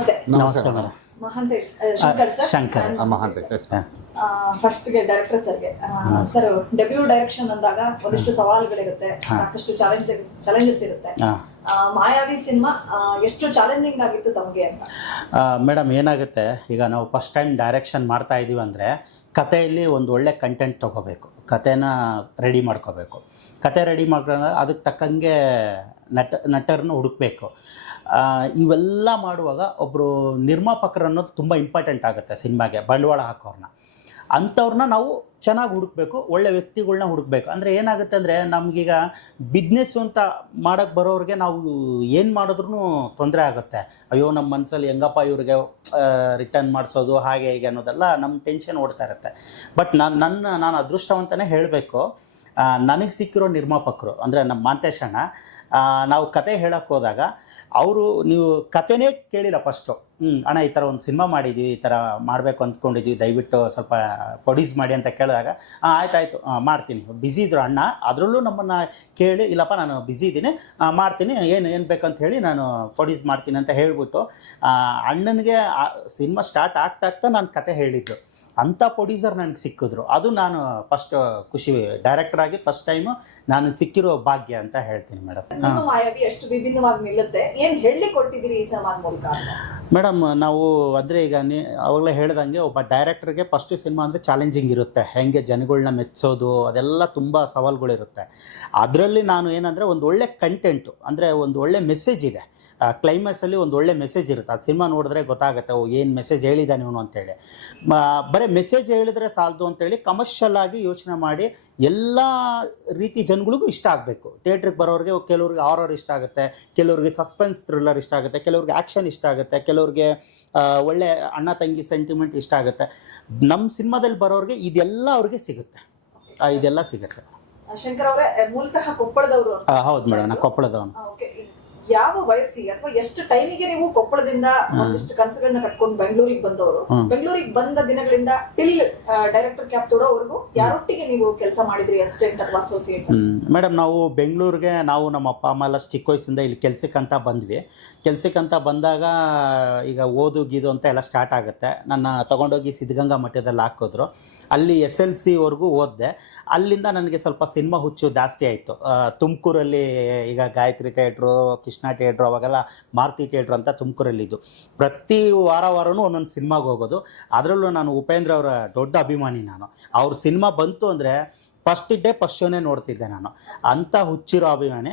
ನಮಸ್ತೆ. ನಮಸ್ತೆ madam. Mahantesh Shankar sir. Shankar. Mahantesh as ಫಸ್ಟ್ಗೆ ಡೈರೆಕ್ಟರ್ ಸರ್ಗೆ ಸರ್ ಡೆಬ್ಯೂ ಡೈರೆಕ್ಷನ್ ಅಂದಾಗ ಒಂದಿಷ್ಟು ಸವಾಲುಗಳಿರುತ್ತೆ. ಸಾಕಷ್ಟು ಚಾಲೆಂಜ್ ಚಾಲೆಂಜಸ್ ಇರುತ್ತೆ. ಹಾಂ. ಆ, ಮಾಯಾವಿ ಸಿನಿಮಾ ಎಷ್ಟು ಚಾಲೆಂಜಿಂಗ್ ಆಗಿತ್ತು ತಮಗೆ ಅಂತ? ಮೇಡಮ್ ಏನಾಗುತ್ತೆ? ಈಗ ನಾವು ಫಸ್ಟ್ ಟೈಮ್ ಡೈರೆಕ್ಷನ್ ಮಾಡ್ತಾ ಇದ್ದೀವಿ ಅಂದರೆ ಕಥೆಯಲ್ಲಿ ಒಂದು ಒಳ್ಳೆ ಕಂಟೆಂಟ್ ತಗೋಬೇಕು. ಕತೆನ ರೆಡಿ ಮಾಡ್ಕೋಬೇಕು. ಕತೆ ರೆಡಿ ಮಾಡ್ಕೊಂಡ್ರೆ ಅದಕ್ಕೆ ತಕ್ಕಂಗೆ ನಟ ನಟರನ್ನು ಹುಡುಕ್ಬೇಕು. ಇವೆಲ್ಲ ಮಾಡುವಾಗ ಒಬ್ಬರು ನಿರ್ಮಾಪಕರು ಅನ್ನೋದು ತುಂಬ ಇಂಪಾರ್ಟೆಂಟ್ ಆಗುತ್ತೆ ಸಿನಿಮಾಗೆ, ಬಂಡವಾಳ ಹಾಕೋರನ್ನ ಅಂಥವ್ರನ್ನ ನಾವು ಚೆನ್ನಾಗಿ ಹುಡುಕ್ಬೇಕು, ಒಳ್ಳೆ ವ್ಯಕ್ತಿಗಳನ್ನ ಹುಡುಕ್ಬೇಕು. ಅಂದರೆ ಏನಾಗುತ್ತೆ ಅಂದರೆ ನಮಗೀಗ ಬಿಸ್ನೆಸ್ಸು ಅಂತ ಮಾಡೋಕ್ಕೆ ಬರೋರಿಗೆ ನಾವು ಏನು ಮಾಡಿದ್ರೂ ತೊಂದರೆ ಆಗುತ್ತೆ. ಅಯ್ಯೋ ನಮ್ಮ ಮನಸ್ಸಲ್ಲಿ ಹೆಂಗಪ್ಪ ಇವ್ರಿಗೆ ರಿಟರ್ನ್ ಮಾಡಿಸೋದು, ಹಾಗೆ ಹೀಗೆ ಅನ್ನೋದೆಲ್ಲ ನಮ್ಮ ಟೆನ್ಷನ್ ಓಡ್ತಾ ಇರುತ್ತೆ. ಬಟ್ ನಾನು, ನನ್ನ, ನಾನು ಅದೃಷ್ಟವಂತನೇ ಹೇಳಬೇಕು ನನಗೆ ಸಿಕ್ಕಿರೋ ನಿರ್ಮಾಪಕರು, ಅಂದರೆ ನಮ್ಮ ಮಾಂತೇಶಣ್ಣ ನಾವು ಕತೆ ಹೇಳೋಕ್ಕೋದಾಗ ಅವರು ನೀವು ಕತೆನೇ ಕೇಳಿಲ್ಲ ಫಸ್ಟು ಹ್ಞೂ ಅಣ್ಣ ಈ ಥರ ಒಂದು ಸಿನಿಮಾ ಮಾಡಿದ್ವಿ ಈ ಥರ ಮಾಡಬೇಕು ಅಂದ್ಕೊಂಡಿದ್ವಿ ದಯವಿಟ್ಟು ಸ್ವಲ್ಪ ಪ್ರೊಡ್ಯೂಸ್ ಮಾಡಿ ಅಂತ ಕೇಳಿದಾಗ ಹಾಂ ಆಯ್ತು ಆಯಿತು ಮಾಡ್ತೀನಿ. ಬ್ಯುಸಿ ಇದ್ರು ಅಣ್ಣ ಅದರಲ್ಲೂ ನಮ್ಮನ್ನು ಕೇಳಿ ಇಲ್ಲಪ್ಪ ನಾನು ಬ್ಯುಸಿ ಇದ್ದೀನಿ ಮಾಡ್ತೀನಿ ಏನು ಏನು ಬೇಕಂತ ಹೇಳಿ ನಾನು ಪ್ರೊಡ್ಯೂಸ್ ಮಾಡ್ತೀನಿ ಅಂತ ಹೇಳ್ಬಿಟ್ಟು ಅಣ್ಣನಿಗೆ ಸಿನಿಮಾ ಸ್ಟಾರ್ಟ್ ಆಗ್ತಾ ಆಗ್ತಾ ನಾನು ಕತೆ ಹೇಳಿದ್ದು. ಅಂಥ ಪ್ರೊಡ್ಯೂಸರ್ ನನಗೆ ಸಿಕ್ಕಿದ್ರು. ಅದು ನಾನು ಫಸ್ಟ್ ಖುಷಿ ಡೈರೆಕ್ಟರ್ ಆಗಿ ಫಸ್ಟ್ ಟೈಮ್ ನಾನು ಸಿಕ್ಕಿರೋ ಭಾಗ್ಯ ಅಂತ ಹೇಳ್ತೀನಿ ಮೇಡಮ್ ಮಾಯಾವಿ ಎಷ್ಟು ವಿಭಿನ್ನವಾಗಿ ನಿಲ್ಲುತ್ತೆ. ಏನ್ ಹೇಳಿ ಕೊಟ್ಟಿದ್ದೀರಿ ಈ ಮೂಲಕ? ಮೇಡಮ್ ನಾವು ಅಂದರೆ ಈಗ ನೀ ಅವಾಗಲೇ ಹೇಳ್ದಂಗೆ ಒಬ್ಬ ಡೈರೆಕ್ಟರ್ಗೆ ಫಸ್ಟ್ ಸಿನಿಮಾ ಅಂದರೆ ಚಾಲೆಂಜಿಂಗ್ ಇರುತ್ತೆ. ಹೆಂಗೆ ಜನಗಳನ್ನ ಮೆಚ್ಚೋದು ಅದೆಲ್ಲ ತುಂಬ ಸವಾಲುಗಳಿರುತ್ತೆ ಅದರಲ್ಲಿ ನಾನು ಏನಂದರೆ ಒಂದು ಒಳ್ಳೆ ಕಂಟೆಂಟು ಅಂದರೆ ಒಂದು ಒಳ್ಳೆ ಮೆಸೇಜ್ ಇದೆ. ಕ್ಲೈಮ್ಯಾಕ್ಸಲ್ಲಿ ಒಂದು ಒಳ್ಳೆ ಮೆಸೇಜ್ ಇರುತ್ತೆ. ಆ ಸಿನಿಮಾ ನೋಡಿದ್ರೆ ಗೊತ್ತಾಗುತ್ತೆ ಓ ಏನು ಮೆಸೇಜ್ ಹೇಳಿದ್ದಾನೆ ಇವನು ಅಂತೇಳಿ ಬರೀ ಮೆಸೇಜ್ ಹೇಳಿದ್ರೆ ಸಾಲದು ಅಂತೇಳಿ ಕಮರ್ಷಿಯಲ್ ಆಗಿ ಯೋಚನೆ ಮಾಡಿ ಎಲ್ಲ ರೀತಿ ಜನಗಳಿಗೂ ಇಷ್ಟ ಆಗಬೇಕು. ಥಿಯೇಟ್ರಿಗೆ ಬರೋರಿಗೆ ಕೆಲವ್ರಿಗೆ ಹಾರರ್ ಇಷ್ಟ ಆಗುತ್ತೆ ಕೆಲವ್ರಿಗೆ ಸಸ್ಪೆನ್ಸ್ ಥ್ರಿಲ್ಲರ್ ಇಷ್ಟ ಆಗುತ್ತೆ ಕೆಲವ್ರಿಗೆ ಆ್ಯಕ್ಷನ್ ಇಷ್ಟ ಆಗುತ್ತೆ ಕೆಲವ್ರಿಗೆ ಒಳ್ಳೆ ಅಣ್ಣ ತಂಗಿ ಸೆಂಟಿಮೆಂಟ್ ಇಷ್ಟ ಆಗುತ್ತೆ. ನಮ್ಮ ಸಿನಿಮಾದಲ್ಲಿ ಬರೋರಿಗೆ ಇದೆಲ್ಲ ಅವ್ರಿಗೆ ಸಿಗುತ್ತೆ. ಇದೆಲ್ಲ ಸಿಗುತ್ತೆ. ಆ, ಶಂಕರ್ ಅವರೇ ಮೂಲತಃ ಕೊಪ್ಪಳದವರು ಅಂತ. ಹೌದು ಮೇಡಮ್ ನಾ ಕೊಪ್ಪಳದವನು. ಯಾವ ವಯಸ್ಸಿಗೆ ಅಥವಾ ಎಷ್ಟು ಟೈಮಿಗೆ ನೀವು ಕೊಪ್ಪಳದಿಂದ ಒಂದಿಷ್ಟು ಕನಸುಗಳನ್ನ ಕಟ್ಕೊಂಡು ಬೆಂಗಳೂರಿಗೆ ಬಂದವರು ಬೆಂಗಳೂರಿಗೆ ಬಂದ ದಿನಗಳಿಂದ ಟಿಲ್ ಡೈರೆಕ್ಟರ್ ಕ್ಯಾಪ್ ತೊಡೋವರೆಗೂ ಯಾರೊಟ್ಟಿಗೆ ನೀವು ಕೆಲಸ ಮಾಡಿದ್ರಿ ಅಸಿಸ್ಟೆಂಟ್ ಅಥವಾ ಅಸೋಸಿಯೇಟ್ ಮೇಡಮ್ ನಾವು ಬೆಂಗಳೂರಿಗೆ ನಾವು ನಮ್ಮ ಅಪ್ಪ ಅಮ್ಮ ಎಲ್ಲ ಚಿಕ್ಕ ವಯಸ್ಸಿಂದ ಇಲ್ಲಿ ಕೆಲ್ಸಕ್ಕಂತ ಬಂದ್ವಿ. ಕೆಲ್ಸಕ್ಕಂತ ಬಂದಾಗ ಈಗ ಓದು ಗೀದು ಅಂತ ಎಲ್ಲ ಸ್ಟಾರ್ಟ್ ಆಗುತ್ತೆ. ನನ್ನ ತಗೊಂಡೋಗಿ ಸಿದ್ಧಗಂಗಾ ಮಠದಲ್ಲಿ ಹಾಕಿದ್ರು. ಅಲ್ಲಿ ಎಸ್ ಎಲ್ ಸಿವರೆಗೂ ಓದಿದೆ. ಅಲ್ಲಿಂದ ನನಗೆ ಸ್ವಲ್ಪ ಸಿನಿಮಾ ಹುಚ್ಚು ಜಾಸ್ತಿ ಆಯಿತು. ತುಮಕೂರಲ್ಲಿ ಈಗ ಗಾಯತ್ರಿ ಥಿಯೇಟ್ರು, ಕೃಷ್ಣ ಥಿಯೇಟ್ರು, ಅವಾಗೆಲ್ಲ ಮಾರುತಿ ಥಿಯೇಟ್ರು ಅಂತ ತುಮಕೂರಲ್ಲಿದ್ದು. ಪ್ರತಿ ವಾರ ವಾರನೂ ಒಂದೊಂದು ಸಿನಿಮಾಗೆ ಹೋಗೋದು. ಅದರಲ್ಲೂ ನಾನು ಉಪೇಂದ್ರ ಅವರ ದೊಡ್ಡ ಅಭಿಮಾನಿ ನಾನು. ಅವ್ರ ಸಿನಿಮಾ ಬಂತು ಅಂದರೆ ಫಸ್ಟ್ ಡೇ ಫಸ್ಟ್ ಶೋನೇ ನೋಡ್ತಿದ್ದೆ ನಾನು. ಅಂಥ ಹುಚ್ಚಿರೋ ಅಭಿಮಾನಿ.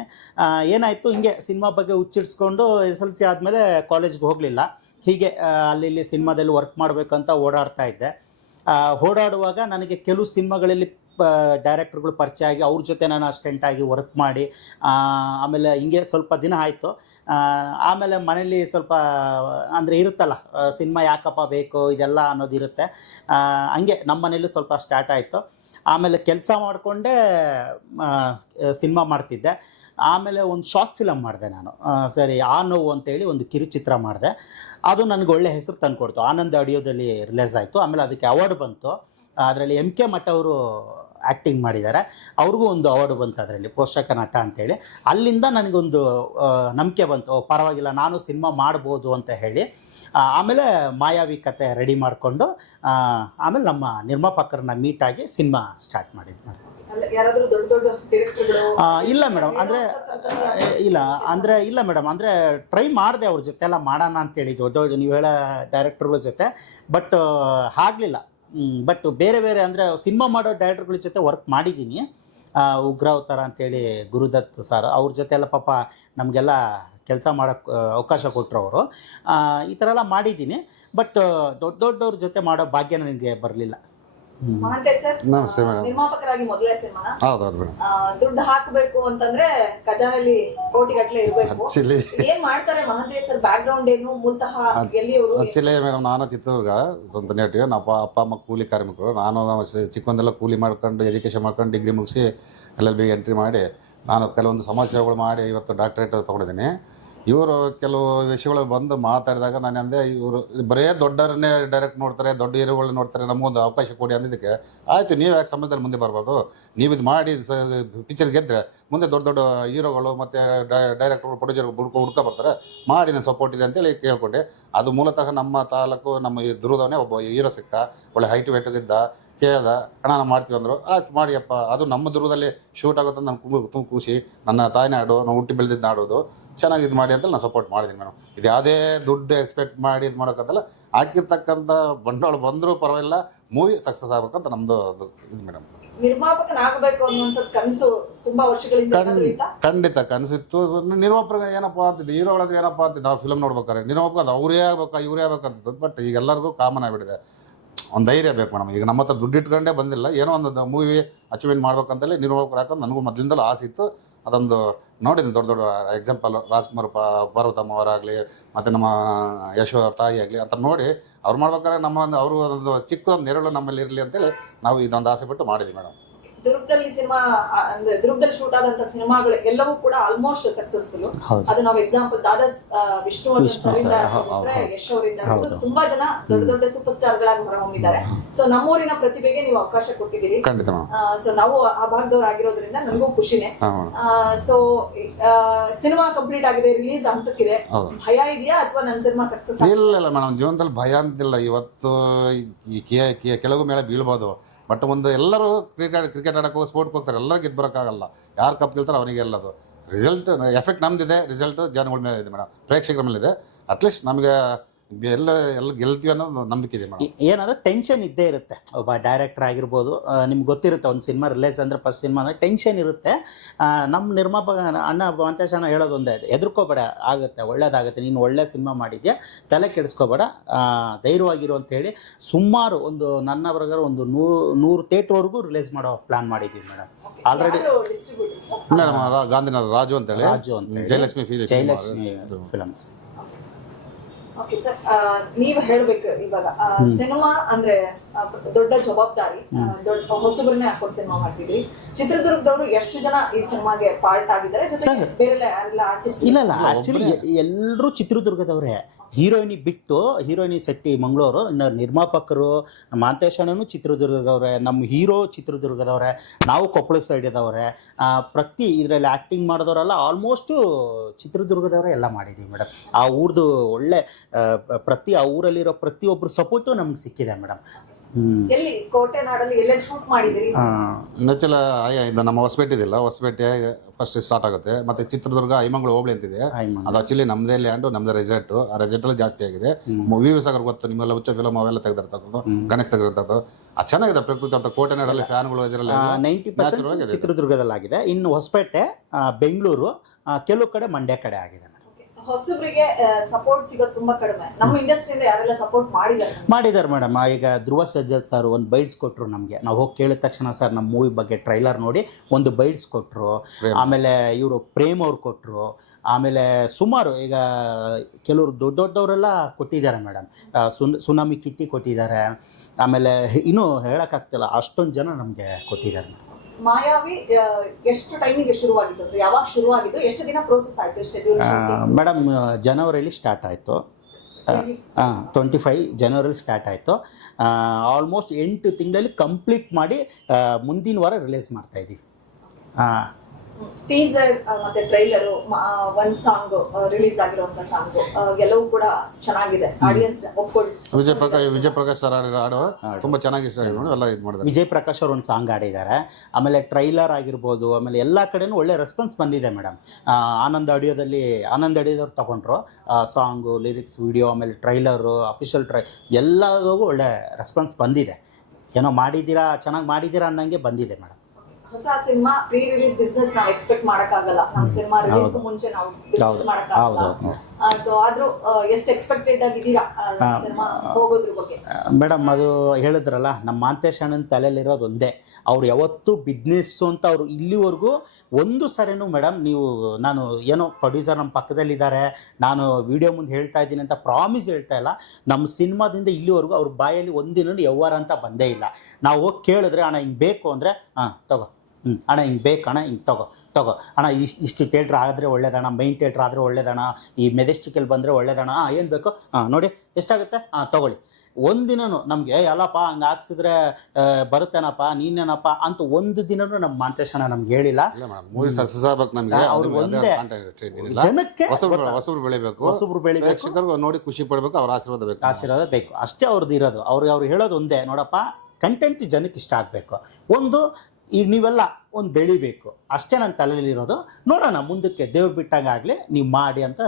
ಏನಾಯಿತು, ಹಿಂಗೆ ಸಿನಿಮಾ ಬಗ್ಗೆ ಹುಚ್ಚಿಡ್ಸ್ಕೊಂಡು ಎಸ್ ಎಲ್ ಸಿ ಆದಮೇಲೆ ಕಾಲೇಜ್ಗೆ ಹೋಗಲಿಲ್ಲ. ಹೀಗೆ ಅಲ್ಲಿ ಸಿನಿಮಾದಲ್ಲಿ ವರ್ಕ್ ಮಾಡಬೇಕಂತ ಓಡಾಡ್ತಾ ಇದ್ದೆ. ಓಡಾಡುವಾಗ ನನಗೆ ಕೆಲವು ಸಿನಿಮಾಗಳಲ್ಲಿ ಡೈರೆಕ್ಟರ್ಗಳು ಪರಿಚಯ ಆಗಿ ಅವ್ರ ಜೊತೆ ನಾನು ಅಸ್ಟೆಂಟ್ ಆಗಿ ವರ್ಕ್ ಮಾಡಿ ಆಮೇಲೆ ಹಿಂಗೆ ಸ್ವಲ್ಪ ದಿನ ಆಯಿತು. ಆಮೇಲೆ ಮನೇಲಿ ಸ್ವಲ್ಪ ಅಂದರೆ ಇರುತ್ತಲ್ಲ ಸಿನಿಮಾ ಯಾಕಪ್ಪ ಬೇಕು ಇದೆಲ್ಲ ಅನ್ನೋದು ಇರುತ್ತೆ. ಆ, ಹಂಗೆ ನಮ್ಮ ಮನೇಲೂ ಸ್ವಲ್ಪ ಸ್ಟಾರ್ಟ್ ಆಯಿತು. ಆಮೇಲೆ ಕೆಲಸ ಮಾಡಿಕೊಂಡೇ ಸಿನಿಮಾ ಮಾಡ್ತಿದ್ದೆ. ಆಮೇಲೆ ಒಂದು ಶಾರ್ಟ್ ಫಿಲಮ್ ಮಾಡಿದೆ ನಾನು. ಸರಿ, ಆ ನೋವು ಅಂತೇಳಿ ಒಂದು ಕಿರುಚಿತ್ರ ಮಾಡಿದೆ. ಅದು ನನಗೆ ಒಳ್ಳೆ ಹೆಸರು ತಂದುಕೊಡ್ತು ಆನಂದ್ ಆಡಿಯೋದಲ್ಲಿ ರಿಲೀಸ್ ಆಯಿತು. ಆಮೇಲೆ ಅದಕ್ಕೆ ಅವಾರ್ಡ್ ಬಂತು. ಅದರಲ್ಲಿ ಎಂ ಕೆ ಮಠ ಅವರು ಆ್ಯಕ್ಟಿಂಗ್ ಮಾಡಿದ್ದಾರೆ. ಅವ್ರಿಗೂ ಒಂದು ಅವಾರ್ಡ್ ಬಂತು ಅದರಲ್ಲಿ, ಪೋಷಕ ನಟ ಅಂತೇಳಿ. ಅಲ್ಲಿಂದ ನನಗೊಂದು ನಂಬಿಕೆ ಬಂತು. ಪರವಾಗಿಲ್ಲ, ನಾನು ಸಿನಿಮಾ ಮಾಡ್ಬೋದು ಅಂತ ಹೇಳಿ. ಆಮೇಲೆ ಮಾಯಾವಿ ಕತೆ ರೆಡಿ ಮಾಡಿಕೊಂಡು ಆಮೇಲೆ ನಮ್ಮ ನಿರ್ಮಾಪಕರನ್ನ ಮೀಟ್ ಆಗಿ ಸಿನಿಮಾ ಸ್ಟಾರ್ಟ್ ಮಾಡಿದ್ದು. ಇಲ್ಲ ಮೇಡಮ್ ಅಂದರೆ ಇಲ್ಲ ಅಂದರೆ ಇಲ್ಲ ಮೇಡಮ್ ಅಂದರೆ ಟ್ರೈ ಮಾಡಿದೆ ಅವ್ರ ಜೊತೆ ಎಲ್ಲ ಮಾಡೋಣ ಅಂತೇಳಿ ದೊಡ್ಡ ದೊಡ್ಡ ನೀವು ಹೇಳ ಡೈರೆಕ್ಟರ್ಗಳ ಜೊತೆ ಬಟ್ ಆಗಲಿಲ್ಲ. ಬಟ್ ಬೇರೆ ಬೇರೆ ಅಂದರೆ ಸಿನಿಮಾ ಮಾಡೋ ಡೈರೆಕ್ಟರ್ಗಳ ಜೊತೆ ವರ್ಕ್ ಮಾಡಿದ್ದೀನಿ. ಉಗ್ರ ಅವತಾರ ಅಂತೇಳಿ ಗುರುದತ್ ಸರ್ ಅವ್ರ ಜೊತೆ ಎಲ್ಲ ಪಾಪ ನಮಗೆಲ್ಲ ಕೆಲಸ ಮಾಡೋಕ್ಕೆ ಅವಕಾಶ ಕೊಟ್ಟರು ಅವರು. ಈ ಥರ ಎಲ್ಲ ಮಾಡಿದ್ದೀನಿ ಬಟ್ ದೊಡ್ಡ ದೊಡ್ಡವ್ರ ಜೊತೆ ಮಾಡೋ ಭಾಗ್ಯ ನನಗೆ ಬರಲಿಲ್ಲ. ಮಹಾಂತೇಶ್ ಸರ್ ನಮಸ್ತೆ ಮೇಡಮ್. ನಿರ್ಮಾಪಕರಾಗಿ ಮೊದಲೇ ಸಿನಿಮಾ ಹೌದೌದು ಮೇಡಮ್. ದುಡ್ಡು ಹಾಕಬೇಕು ಅಂತಂದ್ರೆ ಖಜಾನಲ್ಲಿ ಕೋಟಿಗಟ್ಲೆ ಇರಬೇಕು. ಆಕ್ಚುಲಿ ಏನ್ ಮಾಡ್ತಾರೆ ಮಹಾಂತೇಶ್ ಸರ್? ಬ್ಯಾಕ್ ಗ್ರೌಂಡ್ ಏನು? ಮೂಲತಃ ಎಲ್ಲಿಯವರು ಆಕ್ಚುಲಿ ಮೇಡಮ್ ನಾನು ಚಿತ್ರದುರ್ಗ ಸ್ವಂತ ನೇಟಿವ್ ನಮ್ಮ ಅಪ್ಪ ಅಪ್ಪ ಅಮ್ಮ ಕೂಲಿ ಕಾರ್ಮಿಕರು. ನಾನು ಸ- ಚಿಕ್ಕಂದೆಲ್ಲ ಕೂಲಿ ಮಾಡ್ಕೊಂಡು ಎಜುಕೇಷನ್ ಮಾಡ್ಕೊಂಡು ಡಿಗ್ರಿ ಮುಗಿಸಿ ಎಲ್ ಎಲ್ ಬಿ ಎಂಟ್ರಿ ಮಾಡಿ ನಾನು ಕೆಲವೊಂದು ಸಮಾಜ ಸೇವೆಗಳು ಮಾಡಿ ಇವತ್ತು ಡಾಕ್ಟರೇಟ್ ತೊಗೊಂಡಿದ್ದೀನಿ. ಇವರು ಕೆಲವು ವಿಷಯಗಳು ಬಂದು ಮಾತಾಡಿದಾಗ ನಾನು ಅಂದೆ, ಇವರು ಬರೇ ದೊಡ್ಡರನ್ನೇ ಡೈರೆಕ್ಟ್ ನೋಡ್ತಾರೆ, ದೊಡ್ಡ ಹೀರೋಗಳನ್ನ ನೋಡ್ತಾರೆ, ನಮಗೊಂದು ಅವಕಾಶ ಕೊಡಿ ಅಂದಿದ್ದಕ್ಕೆ. ಆಯಿತು, ನೀವು ಯಾಕೆ ಸಂಬಂಧದಲ್ಲಿ ಮುಂದೆ ಬರಬಾರ್ದು? ನೀವು ಇದು ಮಾಡಿ ಪಿಕ್ಚರ್ ಗೆದ್ದರೆ ಮುಂದೆ ದೊಡ್ಡ ದೊಡ್ಡ ಹೀರೋಗಳು ಮತ್ತು ಡೈರೆಕ್ಟ್ರು ಪ್ರೊಡ್ಯೂಸರ್ ಹುಡ್ಕೊ ಹುಡ್ಕೊ ಬರ್ತಾರೆ. ಮಾಡಿ ನಾನು ಸಪೋರ್ಟ್ ಇದೆ ಅಂತೇಳಿ ಕೇಳ್ಕೊಂಡೆ. ಅದು ಮೂಲತಃ ನಮ್ಮ ತಾಲೂಕು, ನಮ್ಮ ಈ ದುರ್ಗದವನೇ ಒಬ್ಬ ಹೀರೋ ಸಿಕ್ಕ, ಒಳ್ಳೆ ಹೈಟ್ ವೇಟಿಗಿದ್ದ ಕೇಳ್ದ, ಅಣ್ಣ ನಾವು ಮಾಡ್ತೀವಿ ಅಂದರು. ಆಯ್ತು ಮಾಡಿಯಪ್ಪ ಅದು ನಮ್ಮ ದುರ್ಗದಲ್ಲಿ ಶೂಟ್ ಆಗುತ್ತೆ ನಮ್ಮ ನಂಗೆ ತುಂಬ ಖುಷಿ. ನನ್ನ ತಾಯಿನಾಡು ನಾವು ಹುಟ್ಟಿ ಬೆಳೆದಿದ್ದು ನಾಡೋದು ಚೆನ್ನಾಗಿ ಇದು ಮಾಡಿ ಅಂತ ನಾನು ಸಪೋರ್ಟ್ ಮಾಡಿದ್ದೀನಿ ಮೇಡಮ್ ಇದು ಯಾವುದೇ ದುಡ್ಡು ಎಕ್ಸ್ಪೆಕ್ಟ್ ಮಾಡಿ ಇದು ಮಾಡೋಕ್ಕಂತಲ್ಲ ಹಾಕಿರ್ತಕ್ಕಂಥ ಬಂಡವಾಳ ಬಂದರೂ ಪರವಾಗಿಲ್ಲ ಮೂವಿ ಸಕ್ಸಸ್ ಆಗ್ಬೇಕಂತ ನಮ್ಮದು ಅದು ಇದು ಮೇಡಮ್ ನಿರ್ಮಾಪಕನಾಗಬೇಕು ಅನ್ನುವಂಥದ್ದು ಕನಸು ತುಂಬಾ ವರ್ಷಗಳಿಂದ ಏನಾದ್ರು ಇತ್ತಾ? ಖಂಡಿತ ಕನಸಿತ್ತು. ನಿರ್ಮಾಪಕ ಏನಪ್ಪಾ ಅಂತಿದ್ದು ಹೀರೋಗಳಾದ್ರೆ ಏನಪ್ಪಾ ಅಂತಿದ್ದು ನಾವು ಫಿಲ್ಮ್ ನೋಡ್ಬೇಕಾರೆ. ನಿರ್ಮಾಪಕ ಅದು ಅವರೇ ಆಗ್ಬೇಕಾ ಇವರೇ ಆಗ್ಬೇಕಂತ ಬಟ್ ಈಗ ಎಲ್ಲರಿಗೂ ಕಾಮನ್ ಆಗಿಬಿಟ್ಟಿದೆ. ಒಂದು ಧೈರ್ಯ ಬೇಕು ಮೇಡಮ್ ಈಗ ನಮ್ಮ ಹತ್ರ ದುಡ್ಡು ಇಟ್ಕೊಂಡೇ ಬಂದಿಲ್ಲ. ಏನೋ ಒಂದು ಮೂವಿ ಅಚೀವ್ಮೆಂಟ್ ಮಾಡ್ಬೇಕಂತಲ್ಲಿ ನಿರ್ಮಾಪಕರು ಯಾಕಂದ್ರೆ ನನಗೂ ಮೊದಲಿಂದಲೂ ಆಸೆ ಇತ್ತು. ಅದೊಂದು ನೋಡಿದ್ದೀನಿ, ದೊಡ್ಡ ದೊಡ್ಡ ಎಕ್ಸಾಂಪಲ್ ರಾಜ್ಕುಮಾರ್ ಪಾರ್ವತಮ್ಮ ಅವರಾಗಲಿ, ಮತ್ತು ನಮ್ಮ ಯಶೋ ಅವ್ರ ತಾಯಿ ಆಗಲಿ ಅಂತ ನೋಡಿ ಅವ್ರು ಮಾಡ್ಬೇಕಾದ್ರೆ ನಮ್ಮ ಒಂದು ಅವರು ಅದೊಂದು ಚಿಕ್ಕ ಒಂದು ನೆರಳು ನಮ್ಮಲ್ಲಿ ಇರಲಿ ಅಂತೇಳಿ ನಾವು ಇದೊಂದು ಆಸೆ ಬಿಟ್ಟು ಮಾಡಿದ್ವಿ ಮೇಡಮ್. ದುರ್ಗದಲ್ಲಿ ಸಿನಿಮಾ ಅಂದ್ರೆ ದುರ್ಗದಲ್ಲಿ ಶೂಟ್ ಆದಂತ ಸಿನಿಮಾಗಳು ಎಲ್ಲವೂ ಕೂಡ ಆಲ್ಮೋಸ್ಟ್ ಸಕ್ಸಸ್ಫುಲ್. ಅದು ನಾವು ಎಕ್ಸಾಂಪಲ್ ದಾದಾ ವಿಷ್ಣುವರ್ಧನ್ ವಿಷ್ಣು ಸರ್. ಯಶ್ ಅವರಿಂದ ತುಂಬಾ ಜನ ದೊಡ್ಡ ದೊಡ್ಡ ಸೂಪರ್ ಸ್ಟಾರ್ ಗಳಾಗಿ ಹೊರಹೊಮ್ಮಿದ್ದಾರೆ ಸೊ ನಮ್ಮೂರಿನ ಪ್ರತಿಭೆಗೆ ನೀವು ಅವಕಾಶ ಕೊಟ್ಟಿದ್ದೀರಿ. ಸೊ ನಾವು ಆ ಭಾಗದವ್ರು ಆಗಿರೋದ್ರಿಂದ ನನಗೂ ಖುಷಿನೇ. ಸೊ ಸಿನಿಮಾ ಕಂಪ್ಲೀಟ್ ಆಗಿದೆ ರಿಲೀಸ್ ಹಂತಕ್ಕಿದೆ. ಭಯ ಇದೆಯಾ ಅಥವಾ ನನ್ನ ಸಿನಿಮಾ ಸಕ್ಸಸ್ ಇಲ್ಲ ಇಲ್ಲ ಮೇಡಮ್. ಜೀವನದಲ್ಲಿ ಭಯ ಅಂತಿಲ್ಲ. ಇವತ್ತು ಕೆಲವು ಮೇಲೆ ಬೀಳ್ಬೋದು. ಬಟ್ ಒಂದು ಎಲ್ಲರೂ ಕ್ರಿಕೆಟ್ ಕ್ರಿಕೆಟ್ ಆಡಕ್ಕೆ ಹೋಗಿ ಸ್ಪೋರ್ಟ್ಗೆ ಹೋಗ್ತಾರೆ ಎಲ್ಲರೂ ಗೆದ್ದು ಬರೋಕ್ಕಾಗಲ್ಲ ಯಾರು ಕಪ್ ಗೆಲ್ತಾರೆ ಅವನಿಗೆ ಎಲ್ಲದು ರಿಸಲ್ಟ್ ಎಫೆಕ್ಟ್ ನಮ್ದಿದೆ ರಿಸಲ್ಟ್ ಜನಗಳ ಮೇಲೆ ಇದೆ ಮೇಡಮ್ ಪ್ರೇಕ್ಷಕರ ಮೇಲೆ ಇದೆ ಅಟ್ಲೀಸ್ಟ್ ನಮಗೆ ಎಲ್ಲ ಎಲ್ಲ ಗೆಲ್ತೀವಿ ಅನ್ನೋದು ನಂಬಿಕೆ ಇದೆ ಮೇಡಮ್. ಏನಂದ್ರೆ ಟೆನ್ಷನ್ ಇದ್ದೇ ಇರುತ್ತೆ. ಒಬ್ಬ ಡೈರೆಕ್ಟರ್ ಆಗಿರ್ಬೋದು ನಿಮ್ಗೆ ಗೊತ್ತಿರುತ್ತೆ ಒಂದು ಸಿನಿಮಾ ರಿಲೀಸ್ ಅಂದ್ರೆ ಫಸ್ಟ್ ಸಿನಿಮಾ ಅಂದರೆ ಟೆನ್ಷನ್ ಇರುತ್ತೆ. ನಮ್ಮ ನಿರ್ಮಾಪಕ ಅಣ್ಣ ಮಂತೇಶ್ ಅಣ್ಣ ಹೇಳೋದೊಂದೇ ಇದೆ ಎದುರ್ಕೋಬೇಡ ಆಗುತ್ತೆ ಒಳ್ಳೇದಾಗುತ್ತೆ ನೀನು ಒಳ್ಳೆ ಸಿನಿಮಾ ಮಾಡಿದ್ಯಾ ತಲೆ ಕೆಡಿಸ್ಕೋಬೇಡ ಧೈರ್ಯವಾಗಿರು ಅಂತ ಹೇಳಿ ಸುಮಾರು ಒಂದು ನನ್ನ ಪ್ರಕಾರ ಒಂದು ನೂರು ನೂರು ಥಿಯೇಟ್ರ್ವರೆಗೂ ರಿಲೀಸ್ ಮಾಡೋ ಪ್ಲಾನ್ ಮಾಡಿದ್ದೀವಿ madam. Already madam Gandhinagara Raju ಅಂತೇಳಿ ರಾಜು ಅಂತ ಹೇಳಿ. Jayalakshmi Jayalakshmi films okay sir ನೀವು ಹೇಳ್ಬೇಕು ಇವಾಗ. ಆ, ಸಿನಿಮಾ ಅಂದ್ರೆ ದೊಡ್ಡ ಜವಾಬ್ದಾರಿ. ದೊಡ್ಡ ಹೊಸಬ್ರನ್ನೇ ಹಾಕೊಂಡು ಸಿನಿಮಾ ಮಾಡ್ತಿದ್ರಿ. ಚಿತ್ರದುರ್ಗದವರು ಎಷ್ಟು ಜನ ಈ ಸಿನಿಮಾಗೆ ಪಾರ್ಟ್ ಆಗಿದ್ದಾರೆ? ಜೊತೆಗೆ ಬೇರೆ ಆರ್ಟಿಸ್ಟ್ ಇಲ್ಲ ಇಲ್ಲ. ಆಕ್ಚುಲಿ ಎಲ್ಲರೂ ಚಿತ್ರದುರ್ಗದವ್ರೆ. ಹೀರೋಯಿನಿ ಬಿಟ್ಟು ಹೀರೋಯಿನಿ ಶೆಟ್ಟಿ ಮಂಗಳೂರು ಇನ್ನು ನಿರ್ಮಾಪಕರು ಮಾಂತೇಶಣ್ಣನು ಚಿತ್ರದುರ್ಗದವ್ರೆ. ನಮ್ಮ ಹೀರೋ ಚಿತ್ರದುರ್ಗದವ್ರೆ. ನಾವು ಕೊಪ್ಪಳ ಸೈಡದವ್ರೆ. ಪ್ರತಿ ಇದರಲ್ಲಿ ಆ್ಯಕ್ಟಿಂಗ್ ಮಾಡಿದವರೆಲ್ಲ ಆಲ್ಮೋಸ್ಟು ಚಿತ್ರದುರ್ಗದವರೇ ಎಲ್ಲ ಮಾಡಿದ್ದೀವಿ ಮೇಡಮ್. ಆ ಊರ್ದು ಒಳ್ಳೆ ಪ್ರತಿ ಆ ಊರಲ್ಲಿರೋ ಪ್ರತಿಯೊಬ್ಬರು ಸಪೋರ್ಟು ನಮ್ಗೆ ಸಿಕ್ಕಿದೆ ಮೇಡಮ್. ಎಲ್ಲಿ? ಕೋಟೆ ನಾಡಲ್ಲಿ ಎಲ್ಲೆಲ್ಲಿ ಶೂಟ್ ಮಾಡಿದಿರಿ? ನೆಚ್ಚಲ ಆಯಾ ಇದು ನಮ್ಮ ಹೊಸಪೇಟೆ ಇದಿಲ್ಲ. ಹೊಸಪೇಟೆ ಫಸ್ಟ್ ಸ್ಟಾರ್ಟ್ ಆಗುತ್ತೆ. ಮತ್ತೆ ಚಿತ್ರದುರ್ಗ ಐಮಂಗ್ಳ ಹೋಬಳಿ ಅಂತಿದೆ. ಅದು ಆಕ್ಚುಲಿ ನಮ್ಮದೇ ಲ್ಯಾಂಡು ನಮ್ಮದೇ ರೆಸಾರ್ಟ್ ಆ ರೆಸಾರ್ಟ್ ಅಲ್ಲಿ ಜಾಸ್ತಿ ಆಗಿದೆ. ಮೂವಿ ವಿ ಸಾಗರ್ ಗೊತ್ತು ನಿಮ್ಮೆಲ್ಲ ಹುಚ್ಚ ಫಿಲಮ್ ಅವೆಲ್ಲ ತೆಗೆದಿರ್ತಕ್ಕಂಥದ್ದು ಗಣೇಶ್ ತೆಗೆದಿರ್ತದ್ದು. ಅದು ಚೆನ್ನಾಗಿದೆ ಪ್ರಕೃತಿ ಅಂತ ಕೋಟೆ ನಾಡಲ್ಲಿ ಫ್ಯಾನ್ಗಳು ಇದರಲ್ಲಿ ನೈಂಟಿ ಪರ್ಸೆಂಟ್ ಆಗಿದೆ. ಚಿತ್ರದುರ್ಗದಲ್ಲಾಗಿದೆ. ಇನ್ನು ಹೊಸಪೇಟೆ ಬೆಂಗಳೂರು ಕೆಲವು ಕಡೆ ಮಂಡ್ಯ ಕಡೆ ಆಗಿದೆ. ಹೊಸಬ್ರಿಗೆ ಸಪೋರ್ಟ್ ಸಿಗೋದು ತುಂಬಾ ಕಡಿಮೆ. ನಮ್ಮ ಇಂಡಸ್ಟ್ರಿಯಿಂದ ಯಾರೆಲ್ಲ ಸಪೋರ್ಟ್ ಮಾಡಿದ್ದಾರೆ ಮಾಡಿದ್ದಾರೆ ಮೇಡಮ್ ಈಗ ಧ್ರುವ ಸಜ್ಜಲ್ ಸರ್ ಒಂದು ಬೈಟ್ಸ್ ಕೊಟ್ಟರು ನಮಗೆ. ನಾವು ಹೋಗಿ ಕೇಳಿದ ತಕ್ಷಣ ಸರ್ ನಮ್ಮ ಮೂವಿ ಬಗ್ಗೆ ಟ್ರೈಲರ್ ನೋಡಿ ಒಂದು ಬೈಟ್ಸ್ ಕೊಟ್ಟರು ಆಮೇಲೆ ಇವರು ಪ್ರೇಮ್ ಅವ್ರು ಕೊಟ್ಟರು ಆಮೇಲೆ ಸುಮಾರು ಈಗ ಕೆಲವರು ದೊಡ್ಡ ದೊಡ್ಡವರೆಲ್ಲ ಕೊಟ್ಟಿದ್ದಾರೆ ಮೇಡಮ್ ಸುನ್ ಸುನಾಮಿ ಕಿತ್ತಿ ಕೊಟ್ಟಿದ್ದಾರೆ. ಆಮೇಲೆ ಇನ್ನೂ ಹೇಳೋಕ್ಕಾಗ್ತಿಲ್ಲ ಅಷ್ಟೊಂದು ಜನ ನಮಗೆ ಕೊಟ್ಟಿದ್ದಾರೆ ಮೇಡಮ್ ಮಾಯಾವಿ ಎಷ್ಟು ಟೈಮಿಗೆ ಶುರುವಾಗಿದ್ದು ಅಂದ್ರೆ ಯಾವಾಗ ಶುರುವಾಗಿದ್ದು? ಎಷ್ಟು ದಿನ ಪ್ರೋಸೆಸ್ ಆಯ್ತು ಶೆಡ್ಯೂಲ್ ಮೇಡಮ್ ಜನವರಿಯಲ್ಲಿ ಸ್ಟಾರ್ಟ್ ಆಯಿತು. ಹಾಂ ಟ್ವೆಂಟಿ ಫೈವ್ ಜನವರಿಲಿ ಸ್ಟಾರ್ಟ್ ಆಯಿತು. ಆಲ್ಮೋಸ್ಟ್ ಎಂಟು ತಿಂಗಳಲ್ಲಿ ಕಂಪ್ಲೀಟ್ ಮಾಡಿ ಮುಂದಿನ ವಾರ ರಿಲೀಸ್ ಮಾಡ್ತಾ ಇದ್ದೀವಿ ಹಾಂ ಟೀಸರ್ ಮತ್ತೆ ಟ್ರೈಲರ್ ಒಂದ್ ಸಾಂಗ್ ರಿಲೀಸ್ ಆಗಿರುವಂತ ಸಾಂಗ್ ಎಲ್ಲವೂ ಕೂಡ ಚೆನ್ನಾಗಿದೆ. ಆಡಿಯನ್ಸ್ ಒಪ್ಕೊಂಡು ವಿಜಯ್ ಪ್ರಕಾಶ್ ವಿಜಯ್ ಪ್ರಕಾಶ್ ಸರ್ ಆಡಿರೋ ಹಾಡು ತುಂಬಾ ಚೆನ್ನಾಗಿ ಇಷ್ಟ ಆಗಿದೆ ನೋಡಿ ಎಲ್ಲ ಇದು ಮಾಡಿದ್ದಾರೆ. ವಿಜಯ್ ಪ್ರಕಾಶ್ ಅವ್ರು ಒಂದು ಸಾಂಗ್ ಆಡಿದ್ದಾರೆ. ಆಮೇಲೆ ಟ್ರೈಲರ್ ಆಗಿರ್ಬೋದು ಆಮೇಲೆ ಎಲ್ಲ ಕಡೆನೂ ಒಳ್ಳೆ ರೆಸ್ಪಾನ್ಸ್ ಬಂದಿದೆ ಮೇಡಮ್ ಆನಂದ್ ಆಡಿಯೋದಲ್ಲಿ ಆನಂದ್ ಆಡಿಯೋದವ್ರು ತಗೊಂಡ್ರು. ಸಾಂಗು ಲಿರಿಕ್ಸ್ ವಿಡಿಯೋ ಆಮೇಲೆ ಟ್ರೈಲರು ಅಫಿಷಿಯಲ್ ಟ್ರೈ ಎಲ್ಲಗೂ ಒಳ್ಳೆ ರೆಸ್ಪಾನ್ಸ್ ಬಂದಿದೆ. ಏನೋ ಮಾಡಿದ್ದೀರಾ ಚೆನ್ನಾಗಿ ಮಾಡಿದ್ದೀರಾ ಅನ್ನಂಗೆ ಬಂದಿದೆ ಮೇಡಮ್ ಹೊಸ ಸಿನಿಮಾ ಪ್ರೀ ರಿಲೀಸ್ ಬಿಸ್ನೆಸ್ ನಾವು ಎಕ್ಸ್ಪೆಕ್ಟ್ ಮಾಡಕ್ಕಾಗಲ್ಲ. ನಮ್ಮ ಸಿನಿಮಾ ರಿಲೀಸ್ ಮುಂಚೆ ನಾವು ಬಿಸ್ನೆಸ್. ಮಾಡಕ್ಕಾಗಲ್ಲ. ಸೊ ಆದ್ರೂ ಎಷ್ಟು ಎಕ್ಸ್ಪೆಕ್ಟೆಡ್ ಆಗಿದ್ದೀರಾ ಸಿನಿಮಾ ಹೋಗೋದ್ರ ಬಗ್ಗೆ? ಮೇಡಮ್ ಅದು ಹೇಳಿದ್ರಲ್ಲ ನಮ್ಮ ಮಾಂತೇಶ್ ಅಣ್ಣನ ತಲೆಯಲ್ಲಿರೋದು ಒಂದೇ. ಅವ್ರು ಯಾವತ್ತೂ ಬಿಸ್ನೆಸ್ಸು ಅಂತ ಅವರು ಇಲ್ಲಿವರೆಗೂ ಒಂದು ಸರಿನೂ ಮೇಡಮ್ ನೀವು ನಾನು ಏನೋ ಪ್ರೊಡ್ಯೂಸರ್ ನಮ್ಮ ಪಕ್ಕದಲ್ಲಿದ್ದಾರೆ ನಾನು ವಿಡಿಯೋ ಮುಂದೆ ಹೇಳ್ತಾ ಇದ್ದೀನಿ ಅಂತ ಪ್ರಾಮಿಸ್ ಹೇಳ್ತಾ ಇಲ್ಲ. ನಮ್ಮ ಸಿನಿಮಾದಿಂದ ಇಲ್ಲಿವರೆಗೂ ಅವ್ರ ಬಾಯಲ್ಲಿ ಒಂದಿನ ಯವ್ವಾರ ಅಂತ ಬಂದೇ ಇಲ್ಲ. ನಾವು ಹೋಗಿ ಕೇಳಿದ್ರೆ ಅಣ್ಣ ಹಿಂಗೆ ಬೇಕು ಅಂದರೆ ಹಾಂ ತಗೋ. ಹ್ಞೂ ಅಣ್ಣ ಹಿಂಗೆ ಬೇಕಣ್ಣ ಹಿಂಗೆ ತಗೋ ತಗೋ. ಅಣ್ಣ ಇಷ್ಟು ಇಷ್ಟು ಥಿಯೇಟ್ರ್ ಆದರೆ ಒಳ್ಳೇದಣ್ಣ ಮೈನ್ ಥಿಯೇಟ್ರ್ ಆದರೆ ಒಳ್ಳೇದಣ್ಣ ಈ ಮೆಜೆಸ್ಟಿಕಲ್ಲಿ ಬಂದರೆ ಒಳ್ಳೇದಣ್ಣ ಏನು ಬೇಕು ಹಾಂ ನೋಡಿ ಎಷ್ಟಾಗುತ್ತೆ? ಹಾಂ ತಗೊಳ್ಳಿ. ಒಂದಿನೂ ನಮಗೆ ಅಲ್ಲಪ್ಪ ಹಂಗೆ ಹಾಕ್ಸಿದ್ರೆ ಬರುತ್ತೇನಪ್ಪ ನೀನೇನಪ್ಪ? ಅಂತ ಒಂದು ದಿನನೂ ನಮ್ಮ ಮಾಂತೇಶನ ನಮ್ಗೆ ಹೇಳಿಲ್ಲ. ಮೂವಿ ಸಕ್ಸಸ್ ಆಗ್ಬೇಕು ನಮಗೆ. ಅವ್ರು ಒಂದೇ ಜನಕ್ಕೆ ಹೊಸಬ್ರು ಬೆಳಿಬೇಕು. ಹೊಸಬ್ರು ಬೆಳಿಬೇಕು. ನೋಡಿ ಖುಷಿ ಪಡಬೇಕು ಅವ್ರ ಆಶೀರ್ವಾದ ಬೇಕು ಆಶೀರ್ವಾದ ಬೇಕು. ಅಷ್ಟೇ ಅವ್ರದ್ದು ಇರೋದು. ಅವ್ರಿಗೆ ಅವ್ರು ಹೇಳೋದು ಒಂದೇ ನೋಡಪ್ಪ ಕಂಟೆಂಟ್ ಜನಕ್ಕೆ ಇಷ್ಟ ಆಗಬೇಕು. ಒಂದು ಈಗ ನೀವೆಲ್ಲ ಒಂದು ಬೆಳಿಬೇಕು ಅಷ್ಟೇ ನನ್ನ ತಲೆಯಲ್ಲಿ ಇರೋದು. ನೋಡೋಣ ಮುಂದಕ್ಕೆ ದೇವ್ರು ಬಿಟ್ಟಂಗಾಗಲಿ ನೀವು ಮಾಡಿ ಅಂತ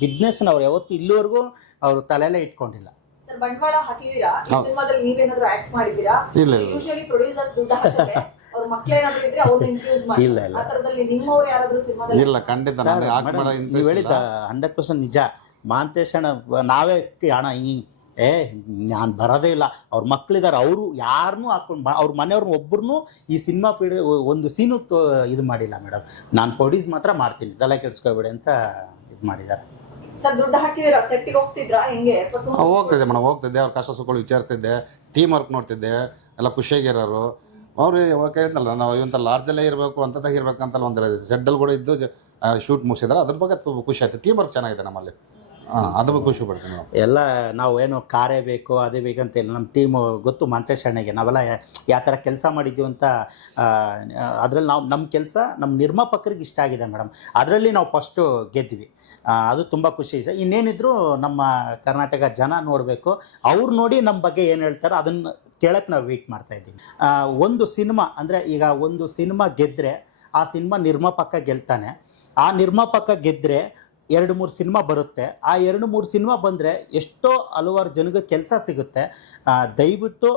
ಬಿಸ್ನೆಸ್ನ ಅವ್ರು ಯಾವತ್ತು ಇಲ್ಲಿವರೆಗೂ ಅವರು ತಲೆಯಲ್ಲೇ ಇಟ್ಕೊಂಡಿಲ್ಲ. ಸರ್ ಬಂಡವಾಳ ಹಾಕಿದೀರಾ? ಈ ಸಿನಿಮಾದಲ್ಲಿ ನೀವೇನಾದ್ರೂ ಆಕ್ಟ್ ಮಾಡಿದೀರಾ? ಇಲ್ಲ, ಇಲ್ಲ. ಯೂಶಲಿ ಪ್ರೊಡ್ಯೂಸರ್ಸ್ ದುಡ್ಡು ಹಾಕ್ತಾರೆ ಅವ್ರ ಮಕ್ಳೇನಾದ್ರೂ ಇದ್ರೆ ಅವ್ರನ್ನ ಇಂಟ್ರೂಸ್ ಮಾಡಿ. ಇಲ್ಲ, ಇಲ್ಲ. ಆ ತರದಲ್ಲಿ ನಿಮ್ಮವ್ರು ಯಾರಾದ್ರೂ ಸಿನಿಮಾದಲ್ಲಿ ಇಲ್ಲ ಖಂಡಿತ ನಮಗೆ ಆಕ್ಟ್ ಮಾಡೋ ನೀವು ಹೇಳಿದ ಹಂಡ್ರೆಡ್ ಪರ್ಸೆಂಟ್ ನಿಜ. ಮಾಂತೇಶ್ ಅಣ್ಣ ನಾವೇ ಹಣ ಅಣ್ಣ ಹಿಂಗೆ. ಏ ನಾನು ಬರೋದೇ ಇಲ್ಲ. ಅವ್ರ ಮಕ್ಕಳಿದ್ದಾರೆ ಅವರು ಯಾರನ್ನೂ ಹಾಕೊಂಡು ಅವ್ರ ಮನೆಯವ್ರನ್ನ ಒಬ್ಬರನ್ನೂ ಈ ಸಿನಿಮಾ ಫೀಲ್ಡ್ ಒಂದು ಸೀನು ಇದು ಮಾಡಿಲ್ಲ ಮೇಡಮ್ ನಾನು ಪ್ರೊಡ್ಯೂಸ್ ಮಾತ್ರ ಮಾಡ್ತೀನಿ ತಲೆ ಕೆಡಿಸ್ಕೋಬೇಡಿ ಅಂತ ಇದು ಮಾಡಿದ್ದಾರೆ. ಸರ್ ದುಡ್ಡು ಹಾಕಿದೀರಾ ಸೆಟ್ಟಿಗೆ ಹೋಗ್ತಿದ್ರಾ? ಹೆಂಗೆ? ಅಥವಾ ಸುಮ್ನೆ ಹೋಗ್ತಿದ್ದೆ ಮೇಡಮ್ ಹೋಗ್ತಿದ್ದೆ ಅವ್ರ ಕಷ್ಟ ಸುಖಗಳು ವಿಚಾರಿಸ್ತಿದ್ದೆ ಟೀಮ್ ವರ್ಕ್ ನೋಡ್ತಿದ್ದೆ ಎಲ್ಲ ಖುಷಿಯಾಗಿರೋರು. ಅವ್ರು ಯಾವಾಗ ಹೇಳ್ತಲ್ಲ ನಾವು ಇವಂತ ಲಾರ್ಜಲ್ಲೇ ಇರಬೇಕು ಅಂತದಾಗ ಇರಬೇಕಂತಲ್ಲ ಒಂದು ಸೆಡ್ಡಲ್ ಕೂಡ ಇದ್ದು ಶೂಟ್ ಮುಗಿಸಿದ್ರೆ ಅದ್ರ ಬಗ್ಗೆ ತುಂಬ ಖುಷಿ ಆಯ್ತು. ಟೀಮ್ ವರ್ಕ್ ಚೆನ್ನಾಗಿದೆ ನಮ್ಮಲ್ಲಿ. ಖುಷಿ ಎಲ್ಲ ನಾವು ಏನು ಕಾರೇ ಬೇಕು, ಅದೇ ಬೇಕಂತ ಇಲ್ಲ. ನಮ್ಮ ಟೀಮು ಗೊತ್ತು ಮಂತೇಶ್ ಅಣ್ಣಗೆ. ನಾವೆಲ್ಲ ಯಾವ ಥರ ಕೆಲಸ ಮಾಡಿದ್ದೀವಿ ಅಂತ ಅದರಲ್ಲಿ ನಾವು, ನಮ್ಮ ಕೆಲಸ ನಮ್ಮ ನಿರ್ಮಾಪಕರಿಗೆ ಇಷ್ಟ ಆಗಿದೆ ಮೇಡಮ್. ಅದರಲ್ಲಿ ನಾವು ಫಸ್ಟು ಗೆದ್ವಿ ಅದು ತುಂಬ ಖುಷಿ. ಸರ್ ಇನ್ನೇನಿದ್ರು ನಮ್ಮ ಕರ್ನಾಟಕ ಜನ ನೋಡಬೇಕು. ಅವ್ರು ನೋಡಿ ನಮ್ಮ ಬಗ್ಗೆ ಏನು ಹೇಳ್ತಾರೋ ಅದನ್ನು ಕೇಳಕ್ಕೆ ನಾವು ವೆಯ್ಟ್ ಮಾಡ್ತಾ ಇದ್ದೀವಿ. ಒಂದು ಸಿನಿಮಾ, ಅಂದರೆ ಈಗ ಒಂದು ಸಿನಿಮಾ ಗೆದ್ದರೆ ಆ ಸಿನಿಮಾ ನಿರ್ಮಾಪಕ ಗೆಲ್ತಾನೆ. ಆ ನಿರ್ಮಾಪಕ ಗೆದ್ದರೆ ಎರಡು ಮೂರು ಸಿನಿಮಾ ಬರುತ್ತೆ. ಆ ಎರಡು ಮೂರು ಸಿನಿಮಾ ಬಂದರೆ ಎಷ್ಟೋ ಹಲವಾರು ಜನಗೆ ಕೆಲಸ ಸಿಗುತ್ತೆ. ದಯವಿಟ್ಟು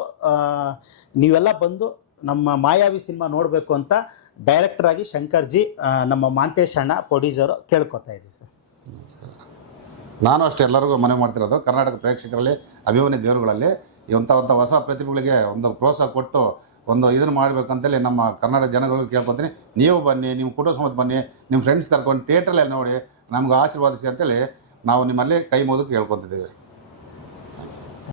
ನೀವೆಲ್ಲ ಬಂದು ನಮ್ಮ ಮಾಯಾವಿ ಸಿನಿಮಾ ನೋಡಬೇಕು ಅಂತ ಡೈರೆಕ್ಟರಾಗಿ ಶಂಕರ್ಜಿ ನಮ್ಮ ಮಾಂತೇಶ್ ಅಣ್ಣ, ಪ್ರೊಡ್ಯೂಸರು ಕೇಳ್ಕೊತಾ ಇದ್ದೀವಿ ಸರ್. ನಾನು ಅಷ್ಟೇ ಎಲ್ಲರಿಗೂ ಮನವಿ ಮಾಡ್ತಿರೋದು, ಕರ್ನಾಟಕ ಪ್ರೇಕ್ಷಕರಲ್ಲಿ, ಅಭಿಮಾನಿ ದೇವರುಗಳಲ್ಲಿ ಇಂಥವಂಥ ಹೊಸ ಪ್ರತಿಭೆಗಳಿಗೆ ಒಂದು ಪ್ರೋತ್ಸಾಹ ಕೊಟ್ಟು ಒಂದು ಇದನ್ನು ಮಾಡಬೇಕಂತೇಳಿ ನಮ್ಮ ಕರ್ನಾಟಕ ಜನಗಳು ಕೇಳ್ಕೊತೀನಿ. ನೀವು ಬನ್ನಿ, ನಿಮ್ಮ ಕುಟುಂಬ ಸಮೇತ ಬನ್ನಿ, ನಿಮ್ಮ ಫ್ರೆಂಡ್ಸ್ ಕರ್ಕೊಂಡು ಥಿಯೇಟ್ರಲ್ಲಿ ನೋಡಿ ನಮ್ಗೆ ಆಶೀರ್ವಾದಿಸಿ ಅಂತೇಳಿ ನಾವು ನಿಮ್ಮಲ್ಲಿ ಕೈ ಮುಗಿದು ಕೇಳ್ಕೊತಿದ್ದೀವಿ.